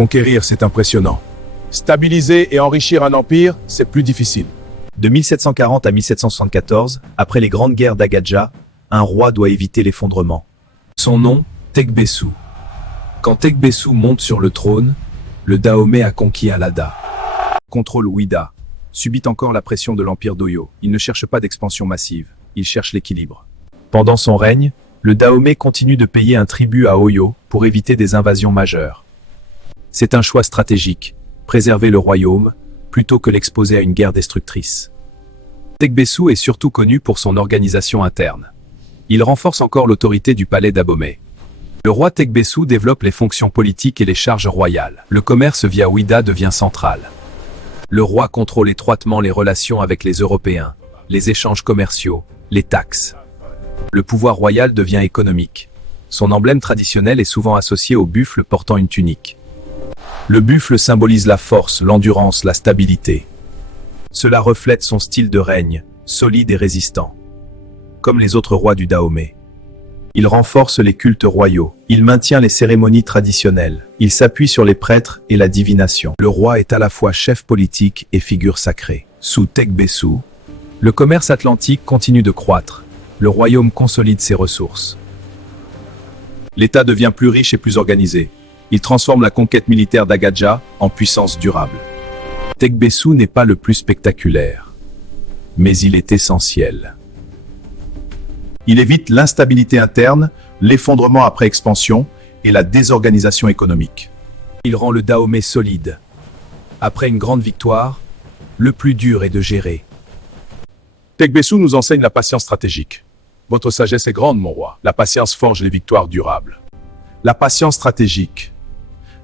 Conquérir, c'est impressionnant. Stabiliser et enrichir un empire, c'est plus difficile. De 1740 à 1774, après les grandes guerres d'Agadja, un roi doit éviter l'effondrement. Son nom, Tekbessou. Quand Tekbessou monte sur le trône, le Dahomey a conquis Alada. Contrôle Ouida. Subit encore la pression de l'empire d'Oyo. Il ne cherche pas d'expansion massive, il cherche l'équilibre. Pendant son règne, le Dahomey continue de payer un tribut à Oyo pour éviter des invasions majeures. C'est un choix stratégique, préserver le royaume, plutôt que l'exposer à une guerre destructrice. Tekbessou est surtout connu pour son organisation interne. Il renforce encore l'autorité du palais d'Abomey. Le roi Tekbessou développe les fonctions politiques et les charges royales. Le commerce via Ouida devient central. Le roi contrôle étroitement les relations avec les Européens, les échanges commerciaux, les taxes. Le pouvoir royal devient économique. Son emblème traditionnel est souvent associé au buffle portant une tunique. Le buffle symbolise la force, l'endurance, la stabilité. Cela reflète son style de règne, solide et résistant. Comme les autres rois du Dahomey. Il renforce les cultes royaux. Il maintient les cérémonies traditionnelles. Il s'appuie sur les prêtres et la divination. Le roi est à la fois chef politique et figure sacrée. Sous Tekbessou, le commerce atlantique continue de croître. Le royaume consolide ses ressources. L'État devient plus riche et plus organisé. Il transforme la conquête militaire d'Agadja en puissance durable. Tekbessou n'est pas le plus spectaculaire, mais il est essentiel. Il évite l'instabilité interne, l'effondrement après expansion et la désorganisation économique. Il rend le Dahomey solide. Après une grande victoire, le plus dur est de gérer. Tekbessou nous enseigne la patience stratégique. Votre sagesse est grande, mon roi. La patience forge les victoires durables. La patience stratégique,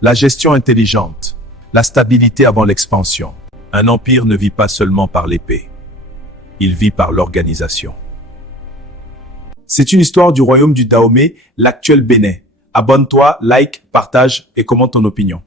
la gestion intelligente, la stabilité avant l'expansion. Un empire ne vit pas seulement par l'épée. Il vit par l'organisation. C'est une histoire du royaume du Dahomey, l'actuel Bénin. Abonne-toi, like, partage et commente ton opinion.